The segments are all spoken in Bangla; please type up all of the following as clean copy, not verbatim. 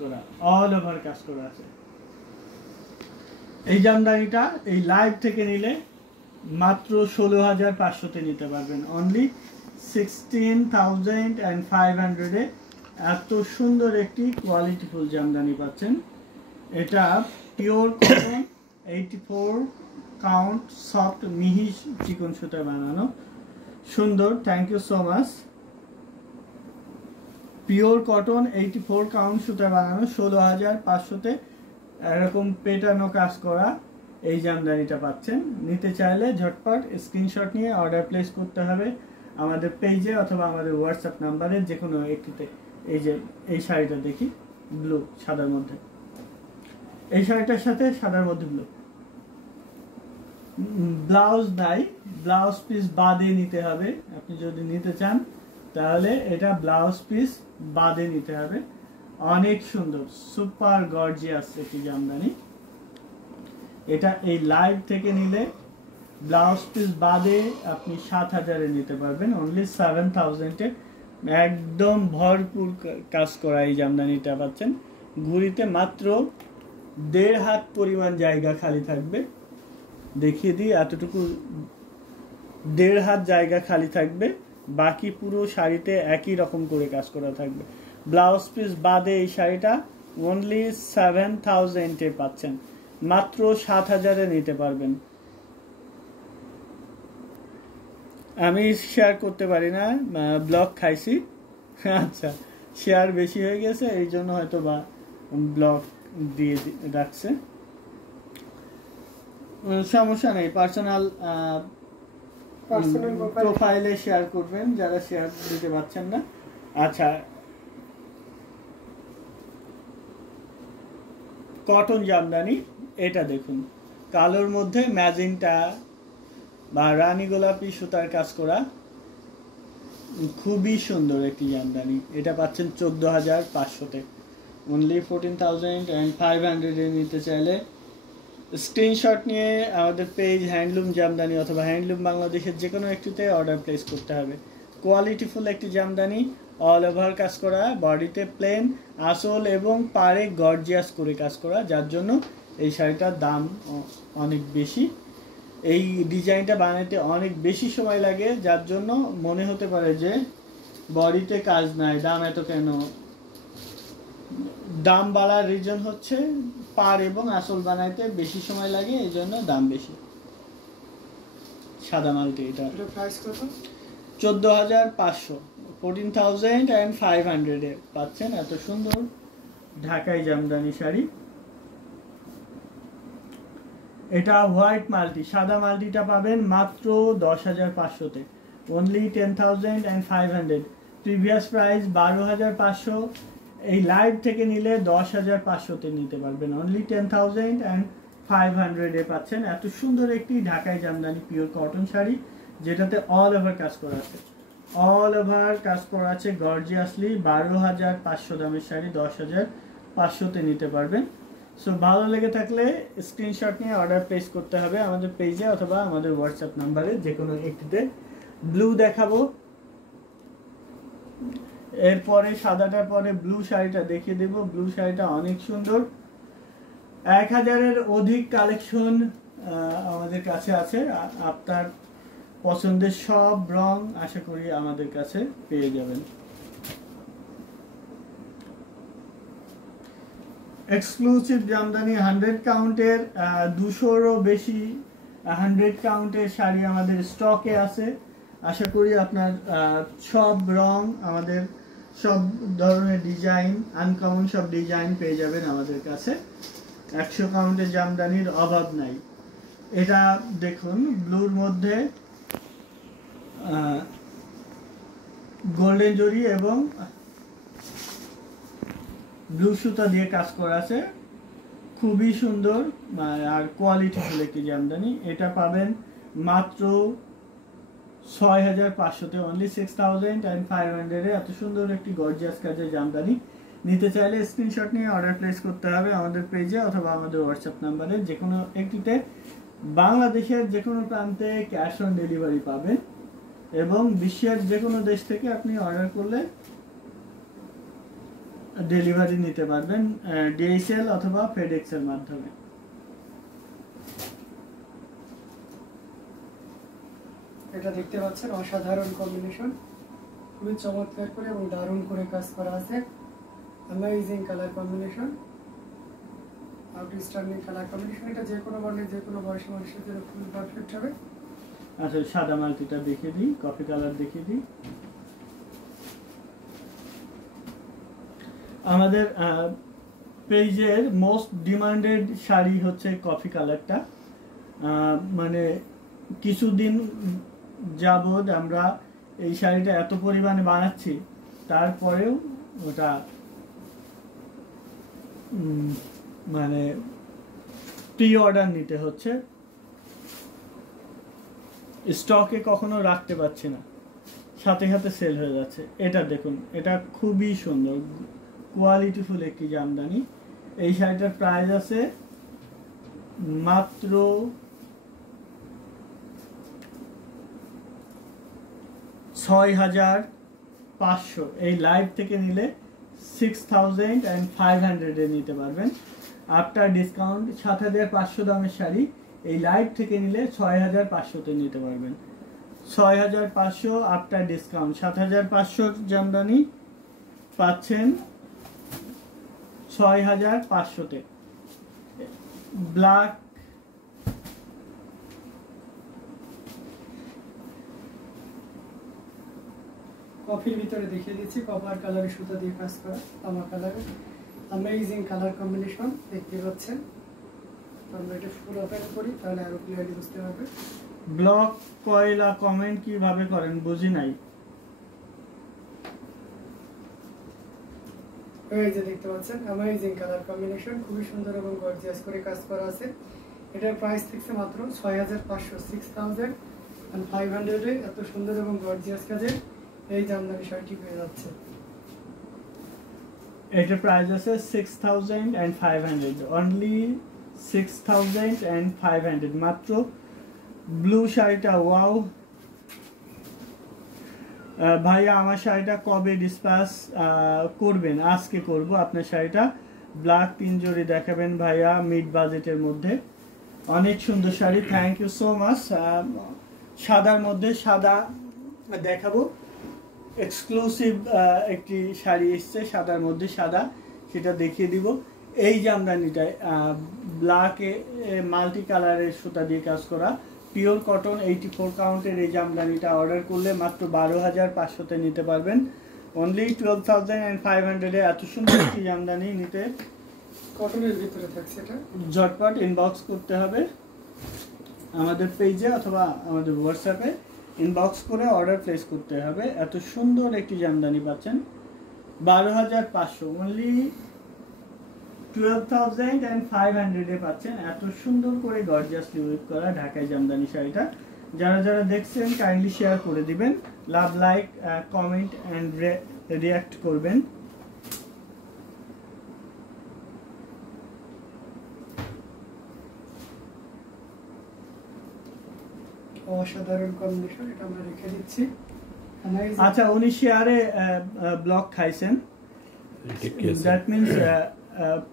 করা, অল ওভার কাজ করা আছে। এই জামদানিটা এই লাইভ থেকে নিলে মাত্র 16,500-তে নিতে পারবেন, অনলি 16,500-এ এত সুন্দর একটি কোয়ালিটিফুল জামদানি পাচ্ছেন। এটা পিওর কটন 84 কাউন্ট সফট মিহি চিকন সুতা বানানো, সুন্দর। Thank you so much. Pure cotton 84 count সুতা বানানো 16,500-তে এরকম পেটানো কাজ করা এই জামদানিটা পাচ্ছেন। নিতে চাইলে ঝটপট স্ক্রিনশট নিয়ে অর্ডার প্লেস করতে হবে আমাদের পেজে অথবা আমাদের হোয়াটসঅ্যাপ নাম্বারে যে কোনো একটিতে। এই যে এই শাড়িটা দেখি, ব্লু সাদার মধ্যে, এই শাড়িটার সাথে সাদার মধ্যে ব্লু, ব্লাউজ নাই, ব্লাউজ পিস বাদে নিতে হবে। আপনি যদি নিতে চান তাহলে এটা ব্লাউজ পিস বাদে নিতে হবে। অনেক সুন্দর, সুপার গর্জিয়াস একটি জামদানি। এটা এই লাইভ থেকে নিলে ব্লাউজ পিস বাদে আপনি 7,000-এ নিতে পারবেন, অনলি 7,000-এ একদম ভরপুর কাজ করা এই জামদানিটা পাচ্ছেন। ঘুড়িতে মাত্র 1.5 হাত পরিমাণ জায়গা খালি থাকবে, দেখিয়ে দিই, এতটুকু 1.5 হাত জায়গা খালি থাকবে, বাকি পুরো শাড়িতে একই রকম করে কাজ করা থাকবে। ব্লাউজ পিস বাদে এই শাড়িটা অনলি 7,000-এ পাচ্ছেন, মাত্র 7,000-এ নিতে পারবেন। আমি শেয়ার করতে পারি না, ব্লক খাইছি। আচ্ছা, শেয়ার বেশি হয়ে গেছে, এই জন্য হয়তো বা ব্লক দিয়ে রাখছে, সমস্যা নেই। পার্সোনাল প্রোফাইলে শেয়ার করবেন যারা শেয়ার দিতে পারছেন না। আচ্ছা, কটন জামদানি এটা দেখুন, কালোর মধ্যে ম্যাজেন্টা বা রানী গোলাপি সুতার কাজ করা, খুবই সুন্দর একটি জামদানি। এটা পাচ্ছেন 14,500-তে, অনলি 14,500-এ নিতে চাইলে স্ক্রিনশট নিয়ে আমাদের পেজ হ্যান্ডলুম জামদানি অথবা হ্যান্ডলুম বাংলাদেশের যে কোনো একটিতে অর্ডার প্লেস করতে হবে। কোয়ালিটিফুল একটি জামদানি, অল ওভার কাজ করা, বডিতে প্লেন, আসল এবং পাড়ে গর্জিয়াস করে কাজ করা, যার জন্য এই শাড়িটার দাম অনেক বেশি। এই ডিজাইনটা বানাতে অনেক বেশি সময় লাগে, যার জন্য মনে হতে পারে যে বডিতে কাজ নাই, দাম এত কেন। দাম বাড়ার রিজন হচ্ছে পাড় এবং আসল বানাইতে বেশি সময় লাগে, এই জন্য দাম বেশি। সাদা মালটি এটা প্রাইস কত? 14,500, 14,500-এ পাচ্ছেন এত সুন্দর ঢাকাই জামদানি শাড়ি। এটা হোয়াইট মাল্টি, সাদা মাল্টিটা পাবেন মাত্র 10,500-তে, অনলি 10,500। প্রিভিয়াস প্রাইস 12,500, এই লাইভ থেকে নিলে 10,500-তে নিতে পারবেন, অনলি 10,500-এ পাচ্ছেন এত সুন্দর একটি ঢাকাই জামদানি পিওর কটন শাড়ি, যেটাতে অল ওভার কাজ করা আছে, অল ওভার কাজ করা আছে গর্জিয়াসলি। 12,500 দামের শাড়ি 10,500-তে নিতে পারবেন। সো ভালো লেগে থাকলে স্ক্রিনশট নিয়ে অর্ডার প্লেস করতে হবে আমাদের পেজে অথবা আমাদের হোয়াটসঅ্যাপ নাম্বারে যে কোনো একটিতে। ব্লু দেখাবো, এরপরে সাদাটার পরে ব্লু শাড়িটা দেখিয়ে দেব। ব্লু শাড়িটা অনেক সুন্দর, 1,000-এর অধিক কালেকশন আমাদের কাছে আছে। আপনার পছন্দের সব রং আশা করি আমাদের কাছে পেয়ে যাবেন। এক্সক্লুসিভ জামদানি 100 কাউন্টের, 200-রও বেশি 100 কাউন্টের শাড়ি আমাদের স্টকে আছে। আশা করি আপনার সব রং, আমাদের সব ধরনের ডিজাইন, আনকমন সব ডিজাইন পেয়ে যাবেন আমাদের কাছে। 100 কাউন্টের জামদানির অভাব নাই। এটা দেখুন, ব্লুর মধ্যে গোল্ডেন জরি এবং ব্লু সুতা দিয়ে কাজ করা আছে, খুবই সুন্দর আর কোয়ালিটিফুল একটি জামদানি। এটা পাবেন মাত্র 6,500-তে, অনলি 6,500-এ এত সুন্দর একটি গর্জিয়াস কাজের জামদানি। নিতে চাইলে স্ক্রিনশট নিয়ে অর্ডার প্লেস করতে হবে আমাদের পেজে অথবা আমাদের হোয়াটসঅ্যাপ নাম্বারে যে কোনো একটিতে। বাংলাদেশের যে কোনো প্রান্তে ক্যাশ অন ডেলিভারি পাবেন এবং বিশ্বের যে কোনো দেশ থেকে আপনি অর্ডার করলে ডেলিভারি নিতে পারবেন ডিএইচএল অথবা ফেডেক্স এর মাধ্যমে। এটা দেখতে পাচ্ছেন অসাধারণ কম্বিনেশন, খুবই চমৎকার করে এবং দারুণ করে কাজ করা আছে। Amazing colour combination, outstanding colour combination. এটা যে কোনো বর্ণের যে কোনো বয়সী মানুষের জন্য খুবই পারফেক্ট হবে। আচ্ছা, সাদা মাল্টিটা দেখিয়ে দিই, কফি কালার দেখিয়ে দিই। আমাদের পেজের মোস্ট ডিমান্ডেড শাড়ি হচ্ছে কফি কালারটা। মানে কিছুদিন যাবৎ আমরা এই শাড়িটা এত পরিমাণে বানাচ্ছি, তারপরেও ওটা মানে প্রি অর্ডার নিতে হচ্ছে, স্টকে কখনো রাখতে পারছি না, সাথে সাথে সেল হয়ে যাচ্ছে। এটা দেখুন, এটা খুবই সুন্দর কোয়ালিটিফুল একটি জামদানি। এই শাড়িটার প্রাইস আছে মাত্র 6500। এই লাইভ থেকে নিলে 6500 এ নিতে পারবেন। আফটার ডিসকাউন্ট 7500 দামের শাড়ি এই লাইভ থেকে নিলে 6500-তে নিতে পারবেন। 6500 আফটার ডিসকাউন্ট, 7500 জামদানি পাচ্ছেন 6500-তে। ব্ল্যাক কফির ভিতরে দেখিয়ে দিচ্ছি, কপার কালারের সুতা দিয়ে কাজ করা, তামা কালারের অ্যামেজিং কালার কম্বিনেশন দেখতে পাচ্ছেন। আমরা এটা ফুল ওপেন করি তাহলে আরো ক্লিয়ারলি বুঝতে পারবে। ব্লক কয়লা কমেন্ট কিভাবে করেন বুঝি নাই। এই যে দেখতে পাচ্ছেন অ্যামেজিং কালার কম্বিনেশন, খুবই সুন্দর এবং গর্জিয়াস করে কাজ করা আছে। এটার প্রাইস থাকছে মাত্র 6500, 6500 এ এত সুন্দর এবং গর্জিয়াস কাজের এই জামদানি শাড়িটি পেয়ে যাচ্ছে। এটার প্রাইস আছে 6500, অনলি 6500 মাত্র। ব্লু শাড়িটা ওয়াও ভাইয়া, আমার শাড়িটা কবে ডিসপ্যাচ করবেন? আজকে করব আপনার শাড়িটা। ব্ল্যাক পিঞ্জরি দেখাবেন ভাইয়া মিড বাজেটের মধ্যে, অনেক সুন্দর sari. Thank you so much. সাদার মধ্যে সাদা দেখাবো, এক্সক্লুসিভ একটি শাড়ি এসছে সাদার মধ্যে সাদা, সেটা দেখিয়ে দিব। এই জামদানিটায় ব্ল্যাকে মাল্টি কালারের সুতা দিয়ে কাজ করা, পিওর কটন 84 কাউন্টের এই জামদানিটা অর্ডার করলে মাত্র 12500-তে নিতে পারবেন। অনলি 12500-এ এত সুন্দর একটি জামদানি নিতে কটনের ভিতরে থাকছে। এটা ঝটপট ইনবক্স করতে হবে আমাদের পেজে অথবা আমাদের হোয়াটসঅ্যাপে, ইনবক্স করে অর্ডার প্লেস করতে হবে। এত সুন্দর একটি জামদানি পাচ্ছেন 12500, অনলি 12500-এ পাচ্ছেন এত সুন্দর করে গর্জিয়াসলি ওয়েভ করা ঢাকাই জামদানি শাড়িটা। যারা যারা দেখছেন কাইন্ডলি শেয়ার করে দিবেন, লাভ, লাইক, কমেন্ট এন্ড রিঅ্যাক্ট করবেন। অসাধারণ কম্বিনেশন, এটা আমরা রেখে দিচ্ছি। আচ্ছা, উনি শেয়ারে ব্লক খাইছেন, দ্যাট মিনস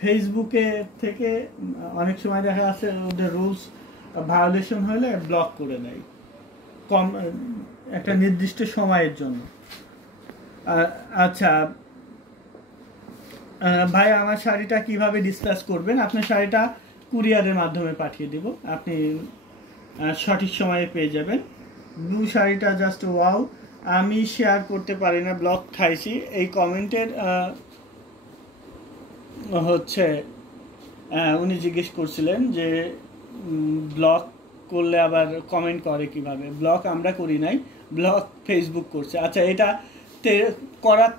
ফেসবুকে থেকে অনেক সময় দেখা যাচ্ছে ওদের রুলস ভায়োলেশন হলে ব্লক করে দেয় কম একটা নির্দিষ্ট সময়ের জন্য। আচ্ছা ভাই, আমার শাড়িটা কিভাবে ডিসপ্যাচ করবেন? আপনার শাড়িটা কুরিয়ারের মাধ্যমে পাঠিয়ে দিব, আপনি সঠিক সময়ে পেয়ে যাবেন। ব্লু শাড়িটা জাস্ট ওয়াও। আমি শেয়ার করতে পারি না, ব্লক খাইছি। এই কমেন্টের হচ্ছে উনি জিজ্ঞেস করছিলেন যে ব্লক করলে আবার কমেন্ট করে কিভাবে। ব্লক আমরা করি নাই, ব্লক ফেসবুক করছে। আচ্ছা, এটা করার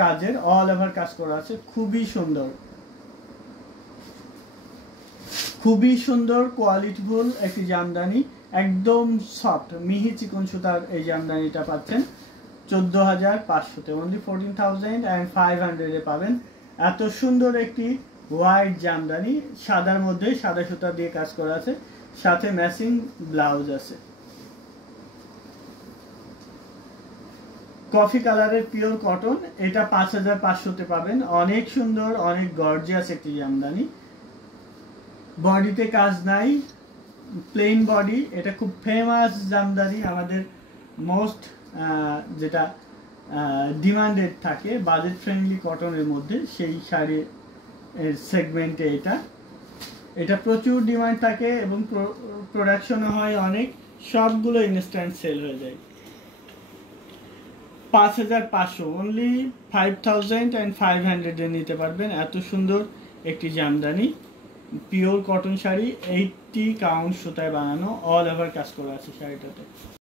কাজের অল ওভার কাজ করা আছে, খুবই সুন্দর, খুবই সুন্দর কোয়ালিটিফুল একটি জামদানি, একদম সফট মিহি চিকন সুতার এই জামদানিটা পাচ্ছেন 14500-তে, অনলি 14500-এ পাবেন এত সুন্দর একটি হোয়াইট জামদানি। সাদার মধ্যে সাদা সুতা দিয়ে কাজ করা আছে, সাথে ম্যাচিং ব্লাউজ আছে। কফি কালারের পিওর কটন, এটা 5500-তে পাবেন। অনেক সুন্দর, অনেক গর্জিয়াস একটি জামদানি। বডিতে কাজ নাই, প্লেন বডি। এটা খুব ফেমাস জামদানি, আমাদের মোস্ট যেটা ডিমান্ডেড থাকে বাজেট ফ্রেন্ডলি কটনের মধ্যে, সেই শাড়ির সেগমেন্টে এটা প্রচুর ডিমান্ড থাকে এবং প্রোডাকশনও হয় অনেক, সবগুলো ইনস্ট্যান্ট সেল হয়ে যায়। 5500, অনলি 5500 নিতে পারবেন। এত সুন্দর একটি Jamdani, pure cotton sari, 80 count সুতায় বানানো, অল ওভার কাজ করা আছে শাড়িটাতে।